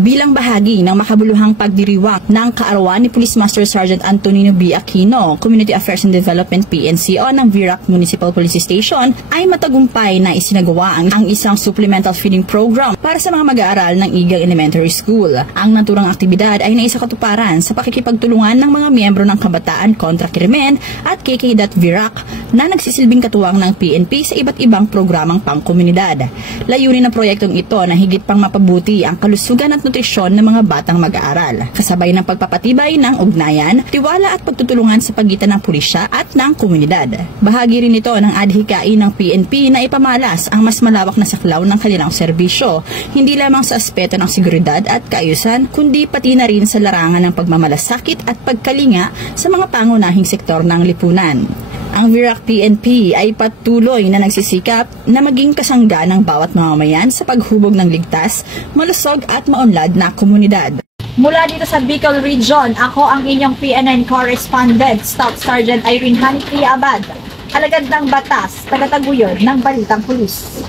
bilang bahagi ng makabuluhang pagdiriwang ng kaarawan ni Police Master Sergeant Antonino B. Aquino, Community Affairs and Development PNCO ng Virac Municipal Police Station, ay matagumpay na isinagawa ang isang supplemental feeding program para sa mga mag-aaral ng Igang Elementary School. Ang naturang aktibidad ay naisakatuparan sa pakikipagtulungan ng mga miyembro ng Kabataan kontra Krimen at KK.Virac na nagsisilbing katuwang ng PNP sa iba't ibang programang pangkomunidad. Layunin ng proyektong ito na higit pang mapabuti ang kalusugan at nutrisyon ng mga batang mag-aaral, kasabay ng pagpapatibay ng ugnayan, tiwala at pagtutulungan sa pagitan ng pulisya at ng komunidad. Bahagi rin ito ng adhikain ng PNP na ipamalas ang mas malawak na saklaw ng kanilang serbisyo, hindi lamang sa aspeto ng seguridad at kaayusan, kundi pati na rin sa larangan ng pagmamalasakit at pagkalinga sa mga pangunahing sektor ng lipunan. Ang Virac PNP ay patuloy na nagsisikap na maging kasangga ng bawat mamamayan sa paghubog ng ligtas, malusog at maunlad na komunidad. Mula dito sa Bicol Region, ako ang inyong PNN correspondent, Staff Sergeant Irene Hanifree Abad, alagad ng batas, tagataguyod ng Balitang Pulis.